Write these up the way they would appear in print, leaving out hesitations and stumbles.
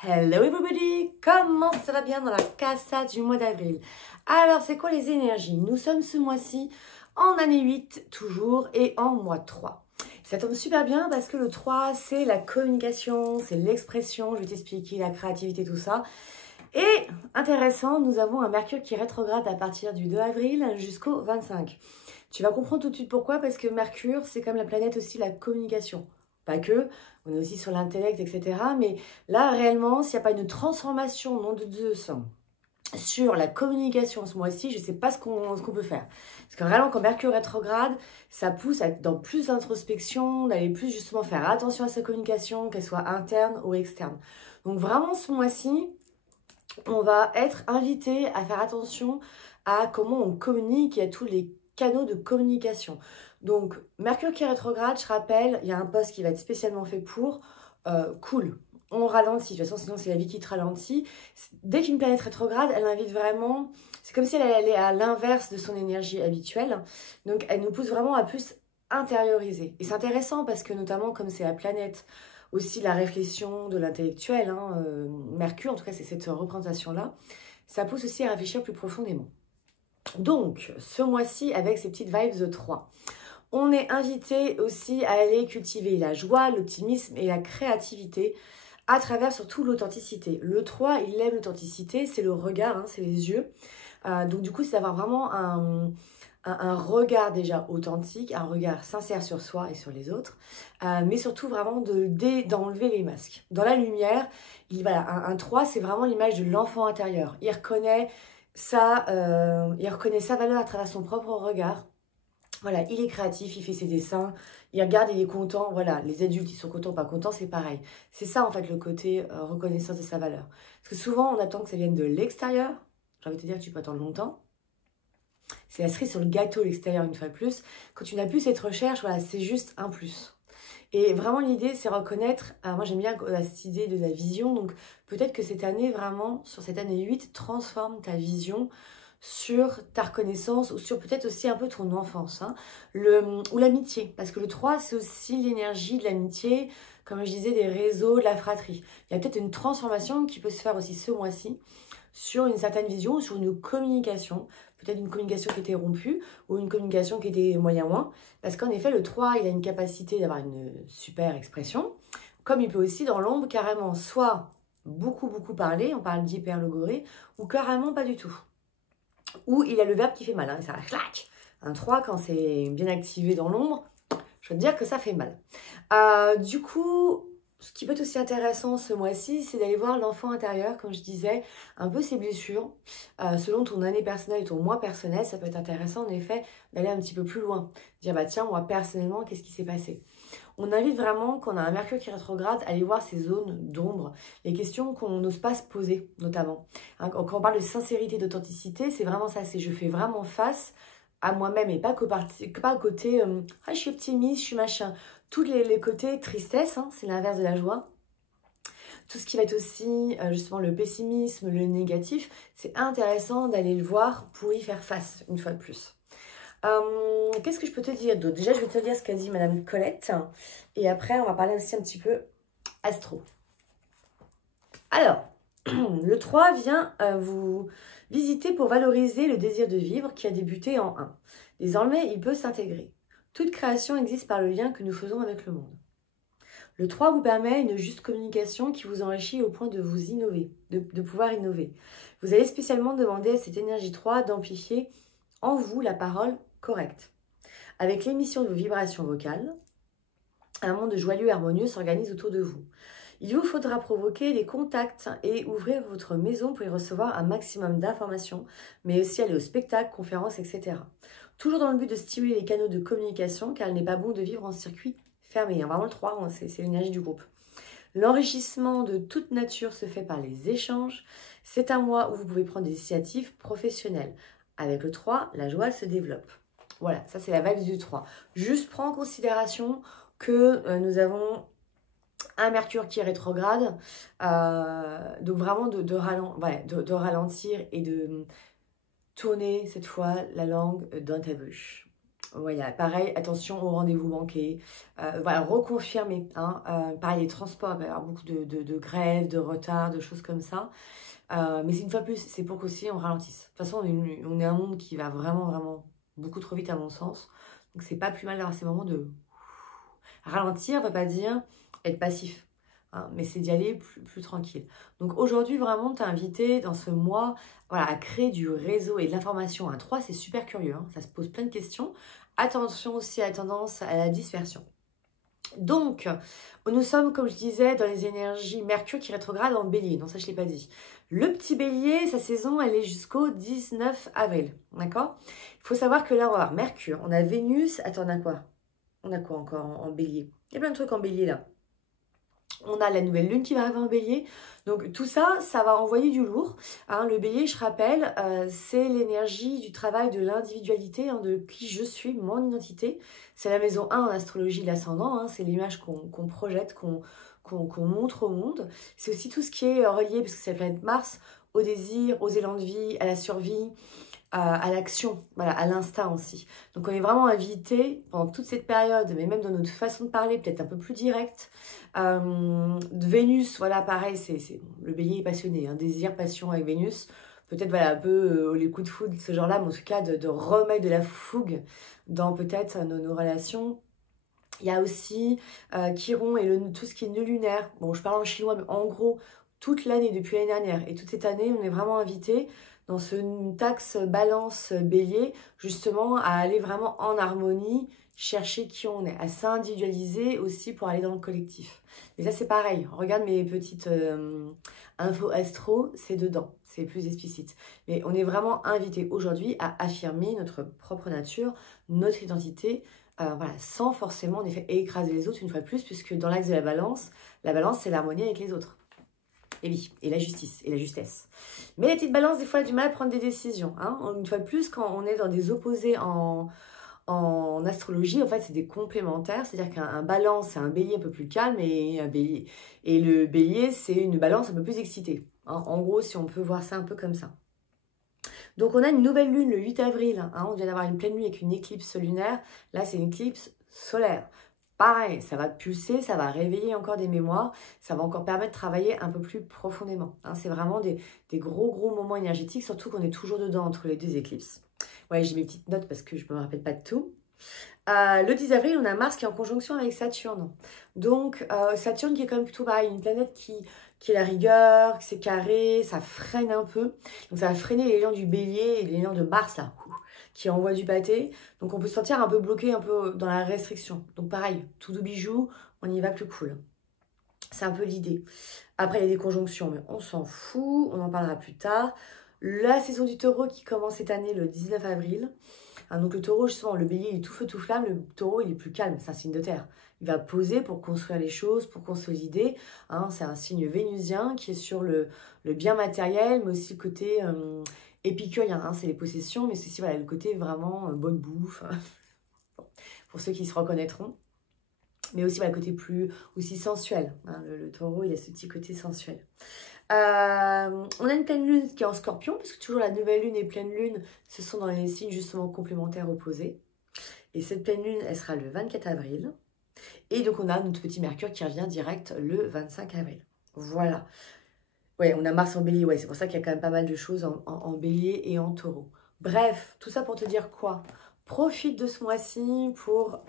Hello everybody! Comment ça va bien dans la casa du mois d'avril? Alors, c'est quoi les énergies? Nous sommes ce mois-ci en année 8 toujours et en mois 3. Ça tombe super bien parce que le 3, c'est la communication, c'est l'expression, je vais t'expliquer la créativité, tout ça. Et intéressant, nous avons un Mercure qui rétrograde à partir du 2 avril jusqu'au 25. Tu vas comprendre tout de suite pourquoi, parce que Mercure, c'est comme la planète aussi la communication. Pas que, on est aussi sur l'intellect, etc. Mais là, réellement, s'il n'y a pas une transformation, nom de Zeus, sur la communication ce mois-ci, je ne sais pas ce qu'on peut faire. Parce que vraiment, quand Mercure rétrograde, ça pousse à être dans plus d'introspection, d'aller plus justement faire attention à sa communication, qu'elle soit interne ou externe. Donc vraiment, ce mois-ci, on va être invité à faire attention à comment on communique et à tous les canaux de communication. Donc, Mercure qui rétrograde, je rappelle, il y a un post qui va être spécialement fait pour cool. On ralentit, de toute façon, sinon c'est la vie qui te ralentit. Dès qu'une planète rétrograde, elle invite vraiment, c'est comme si elle allait à l'inverse de son énergie habituelle. Donc, elle nous pousse vraiment à plus intérioriser. Et c'est intéressant parce que notamment, comme c'est la planète aussi la réflexion de l'intellectuel, Mercure, en tout cas c'est cette représentation-là, ça pousse aussi à réfléchir plus profondément. Donc, ce mois-ci, avec ces petites vibes de 3, on est invité aussi à aller cultiver la joie, l'optimisme et la créativité à travers surtout l'authenticité. Le 3, il aime l'authenticité, c'est le regard, c'est les yeux. Donc du coup, c'est d'avoir vraiment un regard déjà authentique, un regard sincère sur soi et sur les autres, mais surtout vraiment d'enlever les masques. Dans la lumière, voilà, un 3, c'est vraiment l'image de l'enfant intérieur. Il reconnaît sa valeur à travers son propre regard. Voilà, il est créatif, il fait ses dessins, il regarde, il est content. Voilà, les adultes, ils sont contents, pas contents, c'est pareil. C'est ça, en fait, le côté reconnaissance de sa valeur. Parce que souvent, on attend que ça vienne de l'extérieur. J'ai envie de te dire que tu peux attendre longtemps. C'est la cerise sur le gâteau, l'extérieur, une fois de plus. Quand tu n'as plus cette recherche, voilà, c'est juste un plus. Et vraiment, l'idée, c'est reconnaître, moi j'aime bien cette idée de la vision, donc peut-être que cette année, vraiment, sur cette année 8, transforme ta vision sur ta reconnaissance ou sur peut-être aussi un peu ton enfance, ou l'amitié, parce que le 3, c'est aussi l'énergie de l'amitié, comme je disais, des réseaux, de la fratrie. Il y a peut-être une transformation qui peut se faire aussi ce mois-ci sur une certaine vision ou sur une communication, peut-être une communication qui était rompue ou une communication qui était moyen-moins, parce qu'en effet, le 3, il a une capacité d'avoir une super expression, comme il peut aussi, dans l'ombre, carrément, soit beaucoup parler, on parle d'hyperlogorée, ou carrément pas du tout. Ou il a le verbe qui fait mal, et ça clac. Un 3, quand c'est bien activé dans l'ombre, je veux te dire que ça fait mal. Du coup, ce qui peut être aussi intéressant ce mois-ci, c'est d'aller voir l'enfant intérieur, comme je disais, un peu ses blessures. Selon ton année personnelle et ton mois personnel, ça peut être intéressant en effet d'aller un petit peu plus loin. Dire, bah tiens, moi personnellement, qu'est-ce qui s'est passé? On invite vraiment, quand on a un Mercure qui rétrograde, à aller voir ces zones d'ombre, les questions qu'on n'ose pas se poser, notamment. Quand on parle de sincérité, d'authenticité, c'est vraiment ça, c'est je fais vraiment face à moi-même et pas au côté je suis optimiste, je suis machin. Tous les côtés tristesse, c'est l'inverse de la joie. Tout ce qui va être aussi justement le pessimisme, le négatif, c'est intéressant d'aller le voir pour y faire face une fois de plus. Qu'est-ce que je peux te dire d'autre? Déjà, je vais te dire ce qu'a dit Madame Colette. Et après, on va parler aussi un petit peu astro. Alors, le 3 vient vous visiter pour valoriser le désir de vivre qui a débuté en 1. Désormais, il peut s'intégrer. Toute création existe par le lien que nous faisons avec le monde. Le 3 vous permet une juste communication qui vous enrichit au point de vous innover, de pouvoir innover. Vous allez spécialement demander à cette énergie 3 d'amplifier en vous la parole correcte. Avec l'émission de vos vibrations vocales, un monde joyeux et harmonieux s'organise autour de vous. Il vous faudra provoquer des contacts et ouvrir votre maison pour y recevoir un maximum d'informations, mais aussi aller au spectacle, conférences, etc. Toujours dans le but de stimuler les canaux de communication, car il n'est pas bon de vivre en circuit fermé. Vraiment le 3, c'est l'énergie du groupe. L'enrichissement de toute nature se fait par les échanges. C'est un mois où vous pouvez prendre des initiatives professionnelles. Avec le 3, la joie se développe. Voilà, ça c'est la vibe du 3. Juste prends en considération que nous avons un Mercure qui est rétrograde. Donc vraiment de ralentir et de tourner cette fois la langue dans ta bouche. Voilà, pareil, attention aux rendez-vous manqués. Voilà, reconfirmer. Hein, pareil, les transports, il va y avoir beaucoup de grèves, de retards, de choses comme ça. Mais c'est une fois plus, c'est pour qu'aussi on ralentisse. De toute façon, on est un monde qui va vraiment, vraiment beaucoup trop vite à mon sens. Donc c'est pas plus mal d'avoir ces moments de ralentir, ne veut pas dire être passif. Hein, mais c'est d'y aller plus tranquille. Donc aujourd'hui, vraiment, tu as invité dans ce mois voilà, à créer du réseau et de l'information. Un 3, c'est super curieux, hein, ça se pose plein de questions. Attention aussi à la tendance à la dispersion. Donc, nous sommes, comme je disais, dans les énergies Mercure qui rétrograde en bélier. Non, ça, je ne l'ai pas dit. Le petit bélier, sa saison, elle est jusqu'au 19 avril. D'accord? Il faut savoir que là, on va avoir Mercure, on a Vénus. Attends, on a quoi? On a quoi encore en bélier? Il y a plein de trucs en bélier, là. On a la nouvelle lune qui va arriver en bélier. Donc tout ça, ça va envoyer du lourd. Hein, le bélier, je rappelle, c'est l'énergie du travail de l'individualité, hein, de qui je suis, mon identité. C'est la maison 1 en astrologie de l'ascendant. Hein, c'est l'image qu'on projette, qu'on montre au monde. C'est aussi tout ce qui est relié, parce que c'est la planète Mars, au désir, aux élans de vie, à la survie, à l'action, voilà, à l'instinct aussi. Donc on est vraiment invité pendant toute cette période, mais même dans notre façon de parler, peut-être un peu plus directe. De Vénus, voilà, pareil, le bélier est passionné, hein, désir, passion avec Vénus. Peut-être voilà, un peu les coups de foudre, ce genre-là, mais en tout cas de remettre de la fougue dans peut-être nos relations. Il y a aussi Chiron et tout ce qui est nœud lunaire. Bon, je parle en chinois, mais en gros, toute l'année, depuis l'année dernière et toute cette année, on est vraiment invité dans ce taxe balance bélier, justement, à aller vraiment en harmonie, chercher qui on est, à s'individualiser aussi pour aller dans le collectif. Mais ça, c'est pareil. Regarde mes petites infos astro, c'est dedans, c'est plus explicite. Mais on est vraiment invité aujourd'hui à affirmer notre propre nature, notre identité, voilà, sans forcément en effet écraser les autres une fois de plus, puisque dans l'axe de la balance c'est l'harmonie avec les autres. Et oui, et la justice, et la justesse. Mais la petite balance, des fois, a du mal à prendre des décisions. Hein. Une fois de plus, quand on est dans des opposés en astrologie, en fait, c'est des complémentaires. C'est-à-dire qu'un balance, c'est un bélier un peu plus calme, et le bélier, c'est une balance un peu plus excitée. Hein. En gros, si on peut voir ça un peu comme ça. Donc, on a une nouvelle lune le 8 avril. Hein, on vient d'avoir une pleine lune avec une éclipse lunaire. Là, c'est une éclipse solaire. Pareil, ça va pulser, ça va réveiller encore des mémoires, ça va encore permettre de travailler un peu plus profondément. Hein, c'est vraiment des gros moments énergétiques, surtout qu'on est toujours dedans entre les deux éclipses. Ouais, j'ai mes petites notes parce que je ne me rappelle pas de tout. Le 10 avril, on a Mars qui est en conjonction avec Saturne. Donc, Saturne qui est quand même plutôt pareil, une planète qui est la rigueur, c'est carré, ça freine un peu. Donc, ça va freiner l'élan du bélier et l'élan de Mars, là, qui envoie du pâté. Donc, on peut se sentir un peu bloqué, un peu dans la restriction. Donc, pareil, tout de bijoux, on y va plus cool. C'est un peu l'idée. Après, il y a des conjonctions, mais on s'en fout, on en parlera plus tard. La saison du taureau qui commence cette année le 19 avril. Hein, donc le taureau, justement, le bélier, il est tout feu, tout flamme. Le taureau, il est plus calme, c'est un signe de terre. Il va poser pour construire les choses, pour consolider. Hein, c'est un signe vénusien qui est sur le bien matériel, mais aussi le côté épicurien. Hein, c'est les possessions, mais c'est aussi voilà, le côté vraiment bonne bouffe. Pour ceux qui se reconnaîtront. Mais aussi voilà, le côté plus aussi sensuel. Hein, le taureau, il a ce petit côté sensuel. On a une pleine lune qui est en scorpion, parce que toujours la nouvelle lune et pleine lune, ce sont dans les signes justement complémentaires opposés. Et cette pleine lune, elle sera le 24 avril. Et donc on a notre petit Mercure qui revient direct le 25 avril. Voilà. Ouais, on a Mars en bélier, ouais, c'est pour ça qu'il y a quand même pas mal de choses en bélier et en taureau. Bref, tout ça pour te dire quoi? Profite de ce mois-ci pour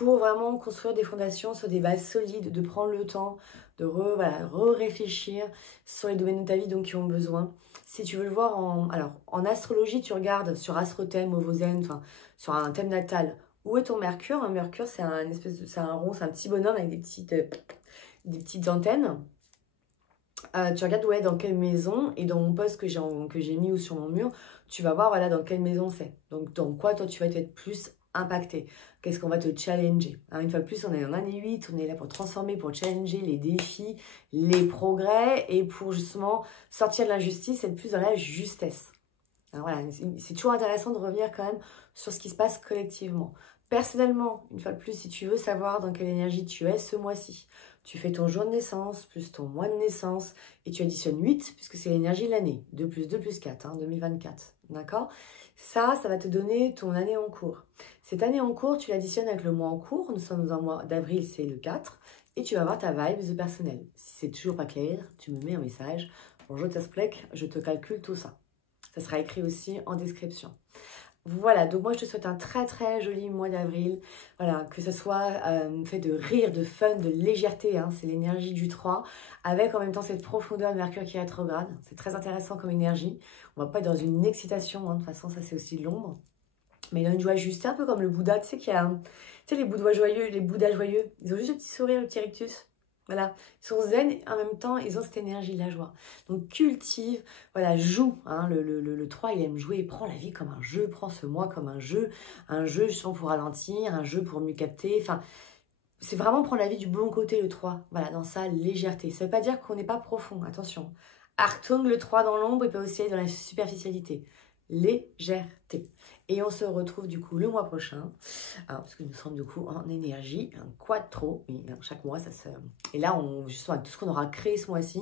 vraiment construire des fondations sur des bases solides, de prendre le temps de réfléchir sur les domaines de ta vie donc, qui ont besoin. Si tu veux le voir en astrologie, tu regardes sur Astrothème, Ovozen, enfin sur un thème natal. Où est ton Mercure? Un Mercure, c'est un rond, c'est un petit bonhomme avec des petites antennes. Tu regardes dans quelle maison, et dans mon post que j'ai mis ou sur mon mur, tu vas voir voilà, dans quelle maison c'est. Donc dans quoi toi tu vas être plus impacté. Qu'est-ce qu'on va te challenger. Hein, une fois de plus, on est en année 8, on est là pour transformer, pour challenger les défis, les progrès, et pour justement sortir de l'injustice et être plus dans la justesse. Alors, voilà, c'est toujours intéressant de revenir quand même sur ce qui se passe collectivement. Personnellement, une fois de plus, si tu veux savoir dans quelle énergie tu es ce mois-ci, tu fais ton jour de naissance plus ton mois de naissance et tu additionnes 8 puisque c'est l'énergie de l'année. 2 plus 2 plus 4, hein, 2024. d'accord? Ça va te donner ton année en cours. Cette année en cours, tu l'additionnes avec le mois en cours. Nous sommes dans le mois d'avril, c'est le 4. Et tu vas avoir ta vibe de personnel. Si c'est toujours pas clair, tu me mets un message. Bon, je t'explique, je te calcule tout ça. Ça sera écrit aussi en description. Voilà, donc moi je te souhaite un très très joli mois d'avril. Voilà, que ce soit fait de rire, de fun, de légèreté, hein, c'est l'énergie du 3, avec en même temps cette profondeur de Mercure qui est rétrograde. C'est très intéressant comme énergie. On va pas être dans une excitation, hein, de toute façon ça c'est aussi de l'ombre. Mais il a une joie juste, c'est un peu comme le Bouddha, tu sais qu'il y a, tu sais les Bouddhas joyeux, ils ont juste le petit sourire, le petit rictus. Voilà, ils sont zen et en même temps, ils ont cette énergie de la joie. Donc cultive, voilà, joue. Hein, le 3, il aime jouer, prend la vie comme un jeu, prend ce mois comme un jeu justement pour ralentir, un jeu pour mieux capter. Enfin, c'est vraiment prendre la vie du bon côté, le 3, voilà, dans sa légèreté. Ça ne veut pas dire qu'on n'est pas profond, attention. Artung, le 3 dans l'ombre, il peut aussi aller dans la superficialité. Légèreté. Et on se retrouve du coup le mois prochain, parce que nous sommes du coup en énergie, un quattro, oui, chaque mois ça se... Et là, justement, tout ce qu'on aura créé ce mois-ci,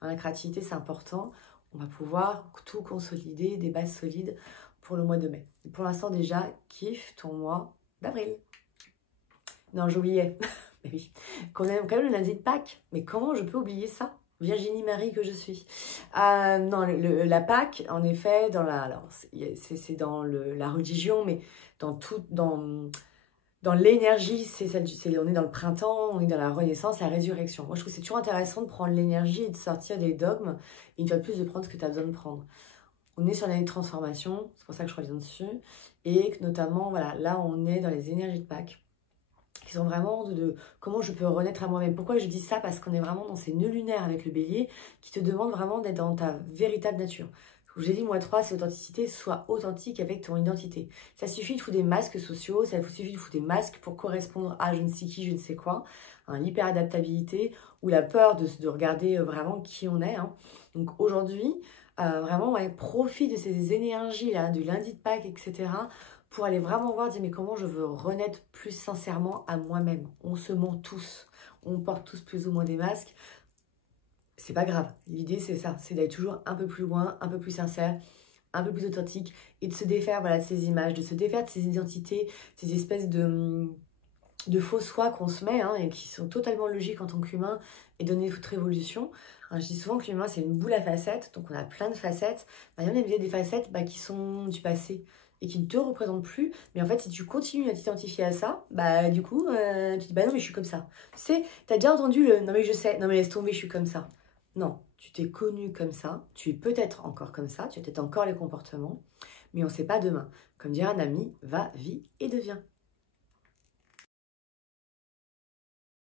la créativité c'est important, on va pouvoir tout consolider, des bases solides pour le mois de mai. Et pour l'instant déjà, kiffe ton mois d'avril. Non, j'oubliais, mais oui, qu'on aime quand même le lundi de Pâques, mais comment je peux oublier ça? Virginie Marie que je suis. Non, la Pâque, en effet, alors c'est dans la religion, mais dans l'énergie, on est dans le printemps, on est dans la renaissance, la résurrection. Moi, je trouve que c'est toujours intéressant de prendre l'énergie et de sortir des dogmes, et une fois de plus de prendre ce que tu as besoin de prendre. On est sur l'année de transformation, c'est pour ça que je reviens dessus, et que notamment, voilà, là, on est dans les énergies de Pâques, qui sont vraiment de comment je peux renaître à moi-même. Pourquoi je dis ça? Parce qu'on est vraiment dans ces nœuds lunaires avec le bélier qui te demandent vraiment d'être dans ta véritable nature. Je vous ai dit, moi 3, c'est authenticité, sois authentique avec ton identité. Ça suffit de foutre des masques sociaux, ça suffit de foutre des masques pour correspondre à je ne sais qui, je ne sais quoi, hein, l'hyperadaptabilité ou la peur de regarder vraiment qui on est. Hein. Donc aujourd'hui, vraiment, ouais, profite de ces énergies-là, du lundi de Pâques, etc., pour aller vraiment voir, dire mais comment je veux renaître plus sincèrement à moi-même. On se ment tous, on porte tous plus ou moins des masques. C'est pas grave, l'idée c'est ça, c'est d'aller toujours un peu plus loin, un peu plus sincère, un peu plus authentique et de se défaire voilà, de ces images, de se défaire de ces identités, ces espèces de faux soi qu'on se met hein, et qui sont totalement logiques en tant qu'humain et donner toute révolution. Hein, je dis souvent que l'humain c'est une boule à facettes, donc on a plein de facettes. Il y en a des facettes qui sont du passé et qui ne te représentent plus. Mais en fait, si tu continues à t'identifier à ça, du coup, tu dis non mais je suis comme ça. Tu sais, t'as déjà entendu le non mais je sais, non mais laisse tomber, je suis comme ça. Non, tu t'es connu comme ça, tu es peut-être encore comme ça, tu as peut-être encore les comportements, mais on ne sait pas demain. Comme dirait un ami, va, vis et deviens.